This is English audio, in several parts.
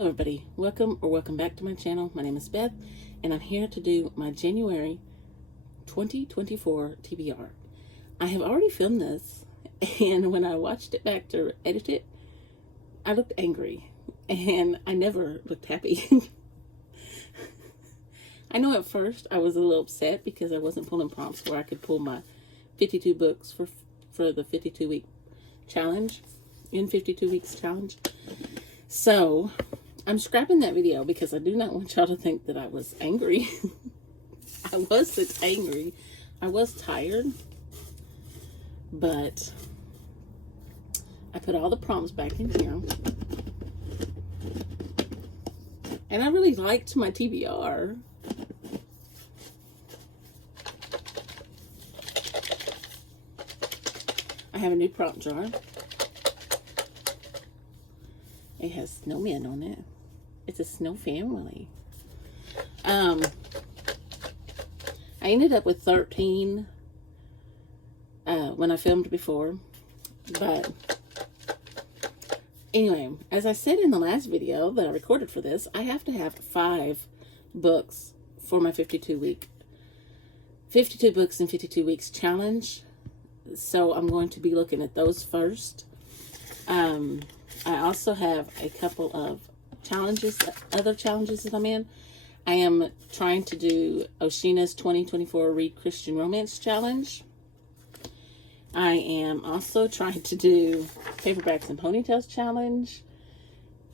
Hello everybody, welcome back to my channel. My name is Beth and I'm here to do my January 2024 TBR. I have already filmed this, and when I watched it back to edit it, I looked angry and I never looked happy. I know at first I was a little upset because I wasn't pulling prompts where I could pull my 52 books for the 52 week challenge, in 52 weeks challenge. So I'm scrapping that video because I do not want y'all to think that I was angry. I wasn't angry. I was tired. But I put all the prompts back in here. And I really liked my TBR. I have a new prompt jar. It has snowmen on it. It's a snow family. I ended up with 13 when I filmed before. But anyway, as I said in the last video that I recorded for this, I have to have 5 books for my 52 books in 52 weeks challenge. So I'm going to be looking at those first. I also have a couple of other challenges that I'm in. I am trying to do Oshina's 2024 Read Christian Romance Challenge. I am also trying to do Paperbacks and Ponytails Challenge.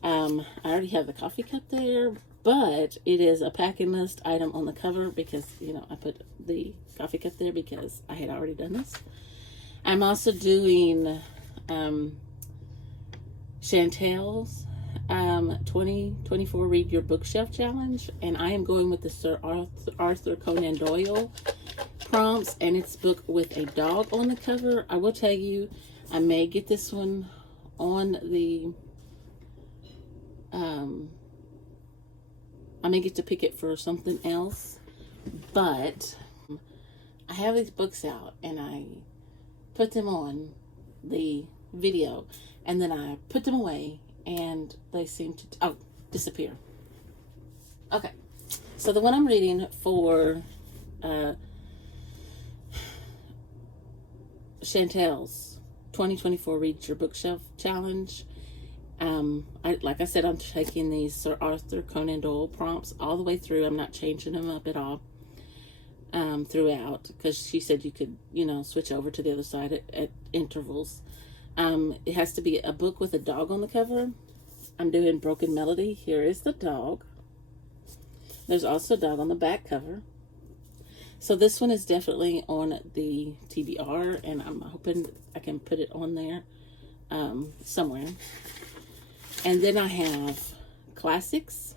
I already have the coffee cup there, but it is a packing list item on the cover because, you know, I put the coffee cup there because I had already done this. I'm also doing Chantel's 2024 Read Your Bookshelf Challenge, and I am going with the Sir Arthur Conan Doyle prompts, and it's a book with a dog on the cover. I will tell you, I may get this one on the I may get to pick it for something else, but I have these books out and I put them on the video and then I put them away and they seem to disappear. Okay, so the one I'm reading for Chantel's 2024 Read Your Bookshelf Challenge, like I said, I'm taking these Sir Arthur Conan Doyle prompts all the way through. I'm not changing them up at all throughout, because she said you could, you know, switch over to the other side at intervals. It has to be a book with a dog on the cover. I'm doing Broken Melody. Here is the dog. There's also a dog on the back cover. So this one is definitely on the TBR, and I'm hoping I can put it on there somewhere. And then I have classics.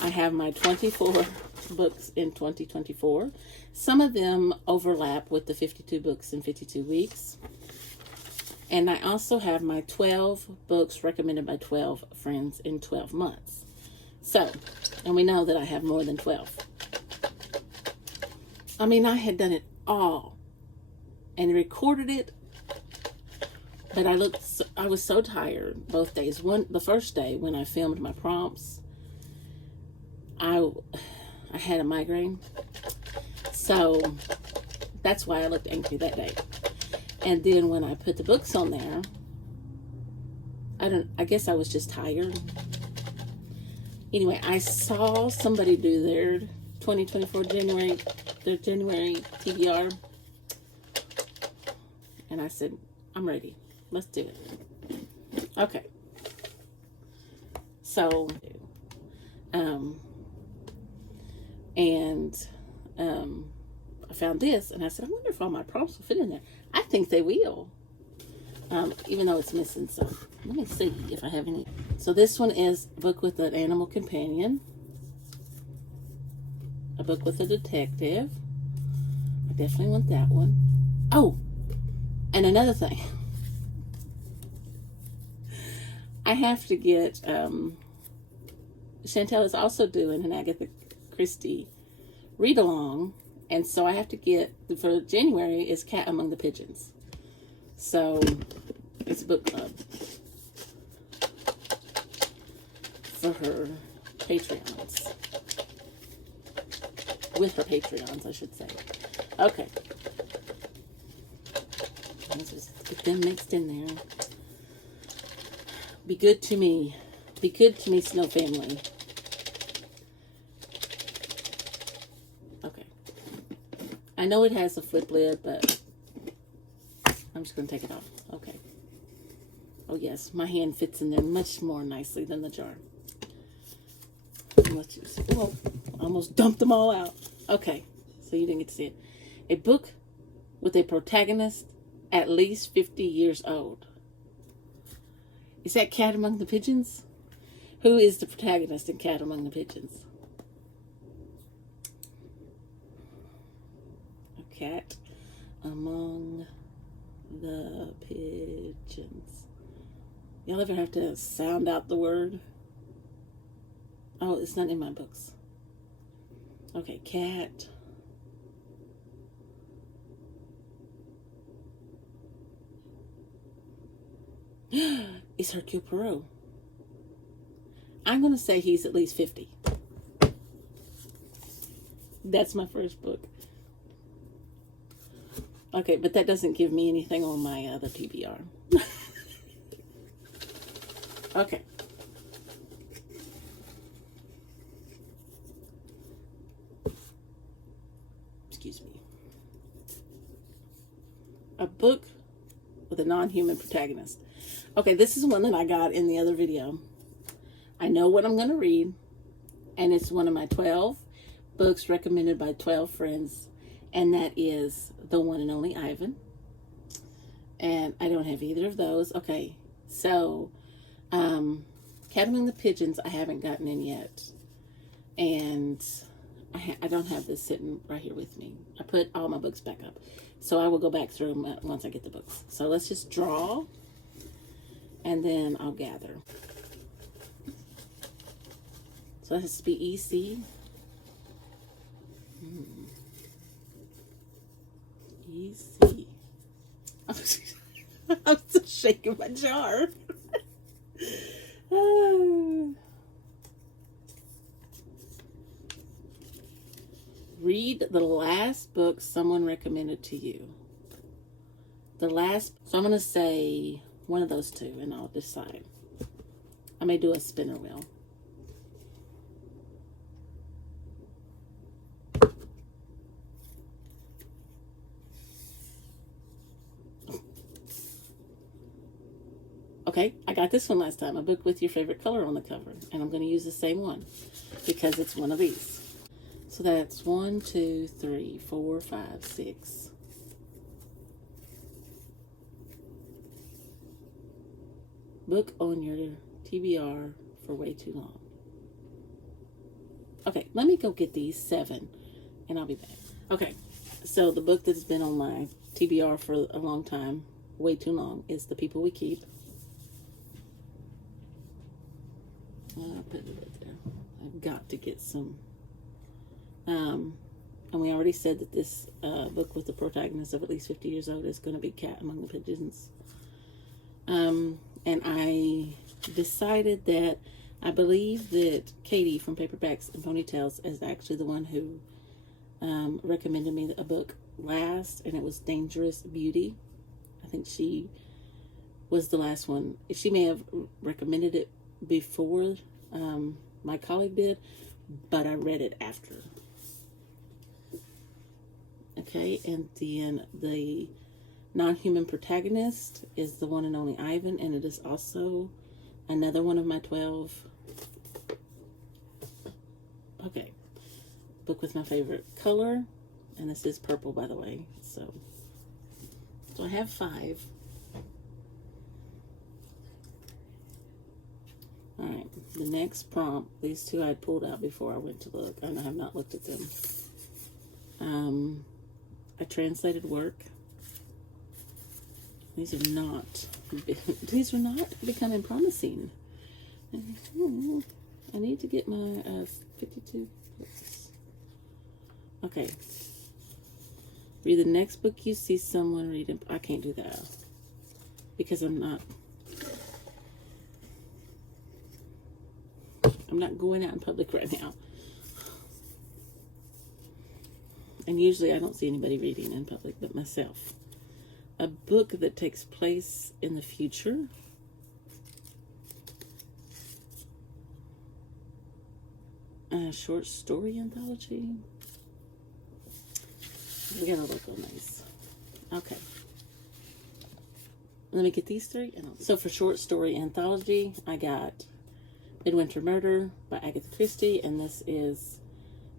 I have my 24 books in 2024. Some of them overlap with the 52 books in 52 weeks. And I also have my 12 books recommended by 12 friends in 12 months. So, and we know that I have more than 12. I mean, I had done it all and recorded it, but I was so tired both days. The first day when I filmed my prompts, I had a migraine. So that's why I looked angry that day. And then when I put the books on there, I guess I was just tired. Anyway, I saw somebody do their 2024 January TBR. And I said, I'm ready. Let's do it. Okay. So, I found this and I said, I wonder if all my prompts will fit in there. I think they will, even though it's missing some. Let me see if I have any. So this one is a book with an animal companion, a book with a detective. I definitely want that one. Oh, and another thing. I have to get, Chantel is also doing an Agatha Christie read along. And so I have to get, for January, is Cat Among the Pigeons. So, it's a book club. for her Patreons. With her Patreons, I should say. Okay. Let's just get them mixed in there. Be good to me. Be good to me, Snow Family. Okay. I know it has a flip lid, but I'm just going to take it off. Okay. Oh, yes. My hand fits in there much more nicely than the jar. Let's just... Oh, I almost dumped them all out. Okay. So you didn't get to see it. A book with a protagonist at least 50 years old. Is that Cat Among the Pigeons? Who is the protagonist in Cat Among the Pigeons? A cat among the pigeons. Y'all ever have to sound out the word? Oh, it's not in my books. Okay, cat. It's Hercule Poirot. I'm going to say he's at least 50. That's my first book. Okay, but that doesn't give me anything on my other TBR. Okay. Excuse me. A book with a non-human protagonist. Okay, this is one that I got in the other video. I know what I'm going to read, and it's one of my 12 books recommended by 12 friends, and that is The One and Only Ivan. And I don't have either of those. Okay, so Cat Among the Pigeons I haven't gotten in yet, and I don't have this sitting right here with me. I put all my books back up, so I will go back through them once I get the books. So let's just draw, and then I'll gather. So that has to be EC. EC. I'm still shaking my jar. Read the last book someone recommended to you. The last, so I'm going to say one of those two, and I'll decide. I may do a spinner wheel. Okay, I got this one last time. A book with your favorite color on the cover. And I'm going to use the same one because it's one of these. So that's 1, 2, 3, 4, 5, 6. Book on your TBR for way too long. Okay, let me go get these 7 and I'll be back. Okay, so the book that's been on my TBR for a long time, way too long, is The People We Keep. I'll put it right there. I've got to get some. And we already said that this book with the protagonist of at least 50 years old is going to be Cat Among the Pigeons. And I decided that I believe that Katie from Paperbacks and Ponytails is actually the one who recommended me a book last, and it was Dangerous Beauty. I think she was the last one. She may have recommended it before my colleague did, but I read it after. Okay, and then the non-human protagonist is The One and Only Ivan, and it is also another one of my 12. Okay, book with my favorite color, and this is purple, by the way. So I have 5. All right, the next prompt, these two I pulled out before I went to look, and I have not looked at them. A translated work. These are not becoming promising. I need to get my 52 books. Okay. Read the next book you see someone reading. I can't do that because I'm not. I'm not going out in public right now. And usually I don't see anybody reading in public but myself. A book that takes place in the future. A short story anthology. We gotta look on these. Okay. Let me get these three. So for short story anthology, I got Midwinter Murder by Agatha Christie, and this is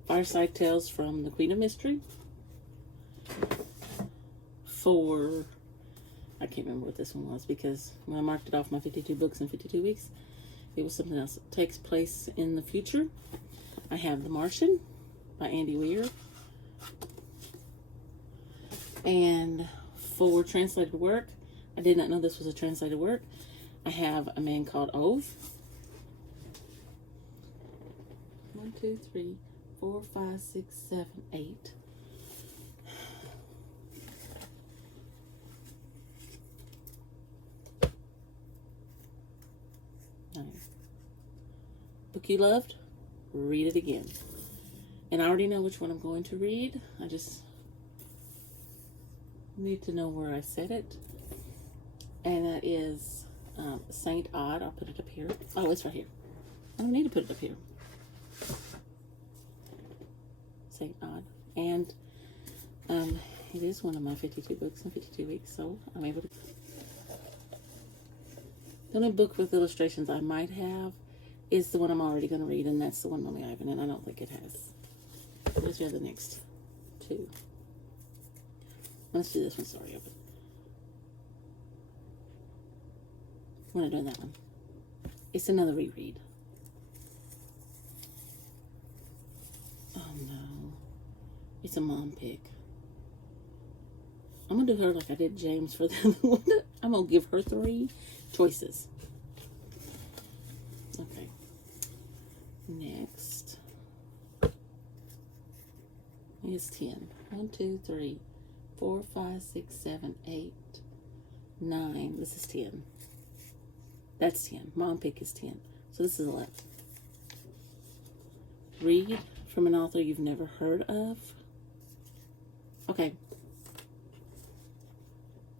Fireside Tales from the Queen of Mystery. For, I can't remember what this one was because when I marked it off my 52 books in 52 weeks, it was something else. It takes place in the future. I have The Martian by Andy Weir. And for translated work, I did not know this was a translated work. I have A Man Called Ove. 1, 2, 3, 4, 5, 6, 7, 8. Book you loved? Read it again. And I already know which one I'm going to read. I just need to know where I said it. And that is Saint Odd. I'll put it up here. Oh, it's right here. I don't need to put it up here. Saint Odd. And it is one of my 52 books in 52 weeks, so I'm able to. The only book with illustrations I might have is the one I'm already going to read, and that's the one on the Ivan, and I don't think it has. Those are the next two. Let's do this one. Sorry, open. We're not doing that one. It's another reread. Oh no. It's a mom pick. I'm going to do her like I did James for the other one. I'm going to give her 3 choices. Okay. Next is 10. 1, 2, 3, 4, 5, 6, 7, 8, 9. This is 10. That's 10. Mom pick is 10. So this is 11. Read from an author you've never heard of. Okay.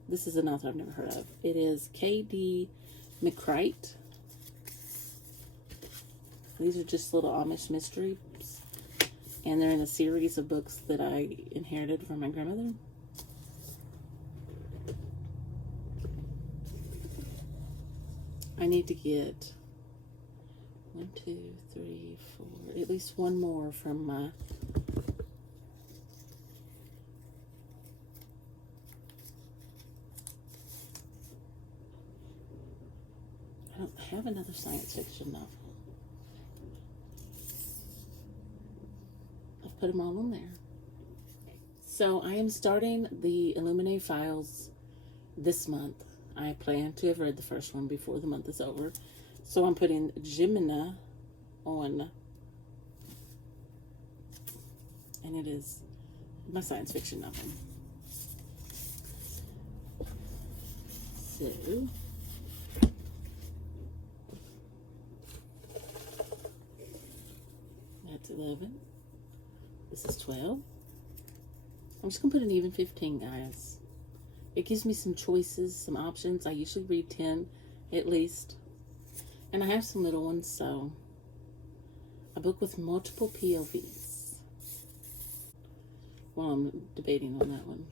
This is an author I've never heard of. It is K.D. McCreight. These are just little Amish mysteries. And they're in a series of books that I inherited from my grandmother. I need to get 1, 2, 3, 4, at least one more from my I don't have another science fiction novel. I've put them all on there. So I am starting the Illuminae Files this month. I plan to have read the first one before the month is over. So I'm putting Gemina on. And it is my science fiction novel. So that's 11. This is 12. I'm just going to put an even 15, guys. It gives me some choices, some options. I usually read 10 at least. And I have some little ones, so a book with multiple POVs. Well, I'm debating on that one.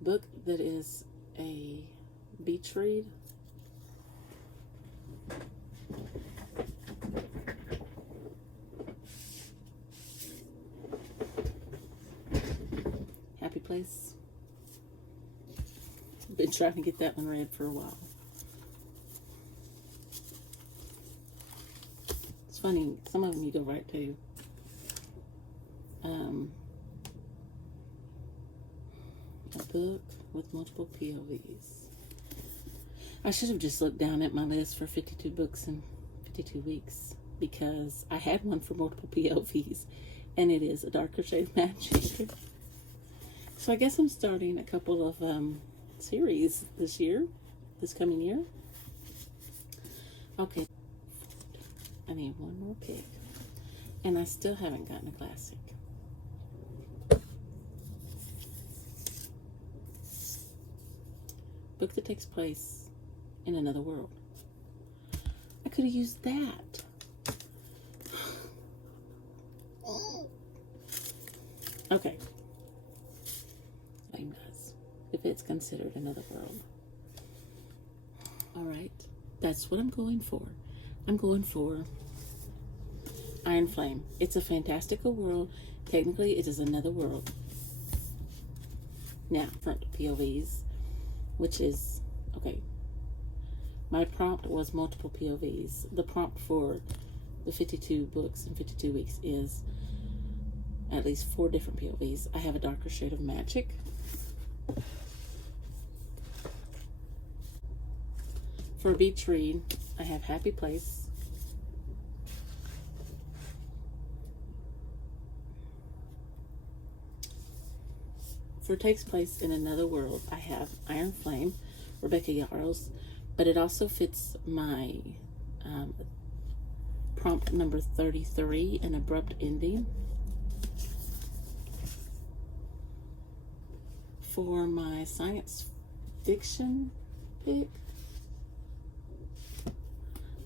Book that is a beach read. Happy Place. Been trying to get that one read for a while. It's funny, some of them you go right to. A book with multiple POVs. I should have just looked down at my list for 52 books in 52 weeks because I had one for multiple POVs, and it is A Darker Shade of Magic. So I guess I'm starting a couple of series this coming year. Okay, I need one more pick. And I still haven't gotten a classic. Book that takes place in another world. I could have used that. Okay. Flame does, if it's considered another world. All right. That's what I'm going for. I'm going for Iron Flame. It's a fantastical world. Technically, it is another world. Now, front POVs, which is, okay. My prompt was multiple POVs. The prompt for the 52 books in 52 weeks is at least 4 different POVs. I have a darker shade of magic. For a beach read, I have Happy Place. For Takes Place in Another World, I have Iron Flame, Rebecca Yarros, but it also fits my prompt number 33, An Abrupt Ending. For my science fiction pick,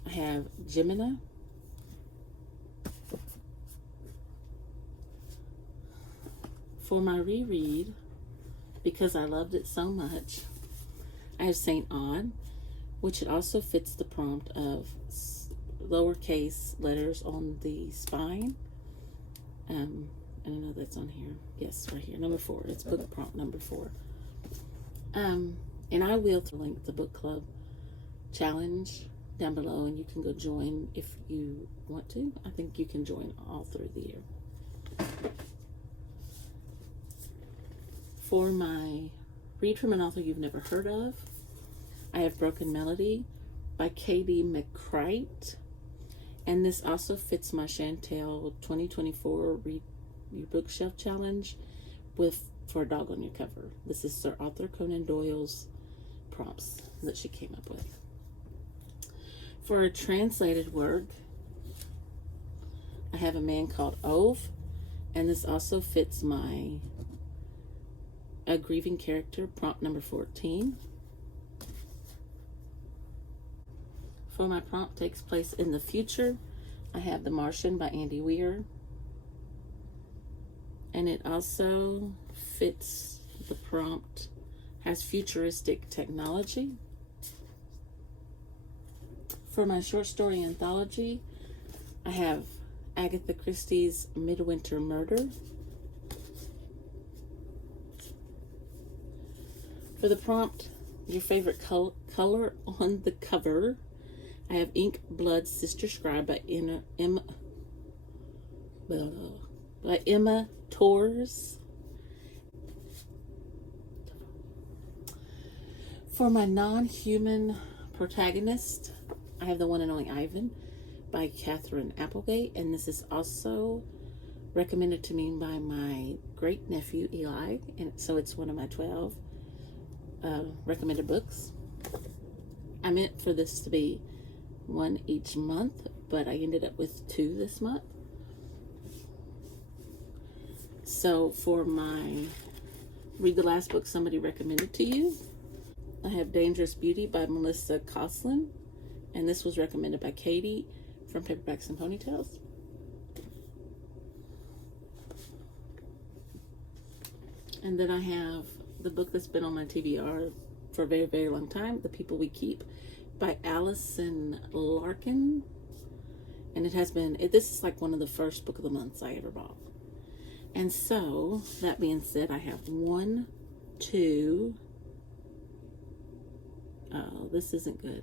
I have Gemini. For my reread, because I loved it so much, I have Saint Odd, which it also fits the prompt of lowercase letters on the spine. I don't know that's on here. Yes, right here, number 4. It's book prompt number 4. And I will link the book club challenge down below, and you can go join if you want to. I think you can join all through the year. For my read from an author you've never heard of, I have Broken Melody by Katie McCrite, and this also fits my Chantel 2024 Read Your Bookshelf Challenge for a dog on your cover. This is Sir Arthur Conan Doyle's prompts that she came up with. For a translated work, I have A Man Called Ove, and this also fits my A Grieving Character prompt number 14. For my prompt takes place in the future, I have The Martian by Andy Weir, and it also fits the prompt, has futuristic technology. For my short story anthology, I have Agatha Christie's Midwinter Murder. For the prompt, your favorite color on the cover, I have Ink Blood Sister Scribe by Emma Torres. For my non-human protagonist, I have The One and Only Ivan by Catherine Applegate, and this is also recommended to me by my great nephew Eli, and so it's one of my 12 recommended books. I meant for this to be one each month, but I ended up with 2 this month. So for my Read the Last Book Somebody Recommended to You, I have Dangerous Beauty by Melissa Coslin, and this was recommended by Katie from Paperbacks and Ponytails. And then I have the book that's been on my TBR for a very, very long time, The People We Keep by Allison Larkin. And it has been, this is like one of the first book of the months I ever bought. And so, that being said, I have 1, 2, oh, this isn't good.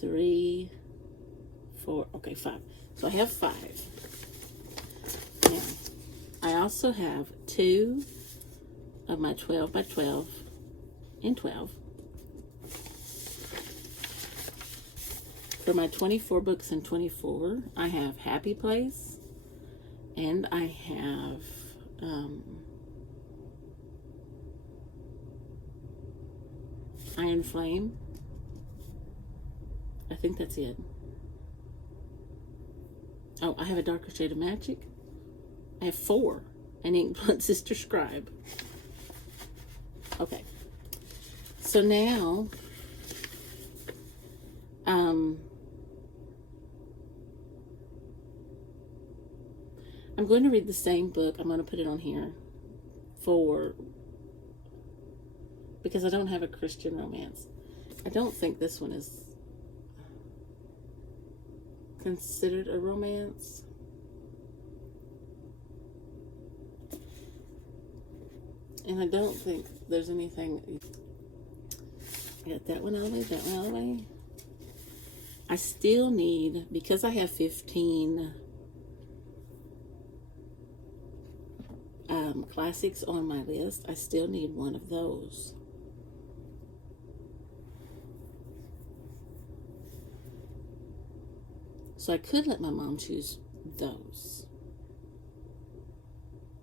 3, 4, okay, 5. So I have 5. Now, I also have 2 of my 12 by 12 in 12. For my 24 books in 24, I have Happy Place, and I have Iron Flame, I think that's it. Oh, I have a darker shade of magic. I have 4. An Inkblot Sister Scribe. Okay. So now, I'm going to read the same book. I'm going to put it on here because I don't have a Christian romance. I don't think this one is considered a romance. And I don't think there's anything. I got that one out of the way, that one out of the way. I still need, because I have 15 classics on my list, I still need one of those. So I could let my mom choose those.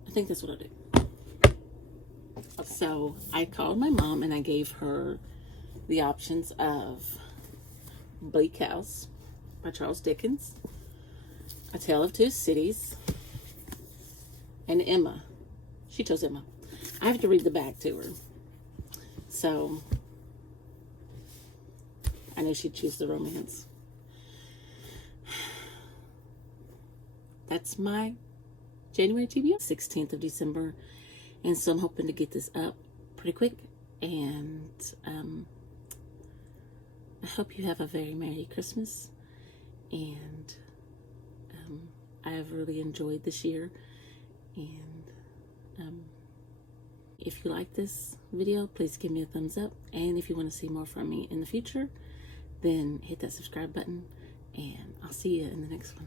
I think that's what I'll do. So I called my mom and I gave her the options of Bleak House by Charles Dickens, A Tale of Two Cities, and Emma. She chose Emma. I have to read the back to her. So I knew she'd choose the romance. That's my January TBR, 16th of December. And so I'm hoping to get this up pretty quick. And I hope you have a very Merry Christmas. And I have really enjoyed this year. And if you like this video, please give me a thumbs up. And if you want to see more from me in the future, then hit that subscribe button. And I'll see you in the next one.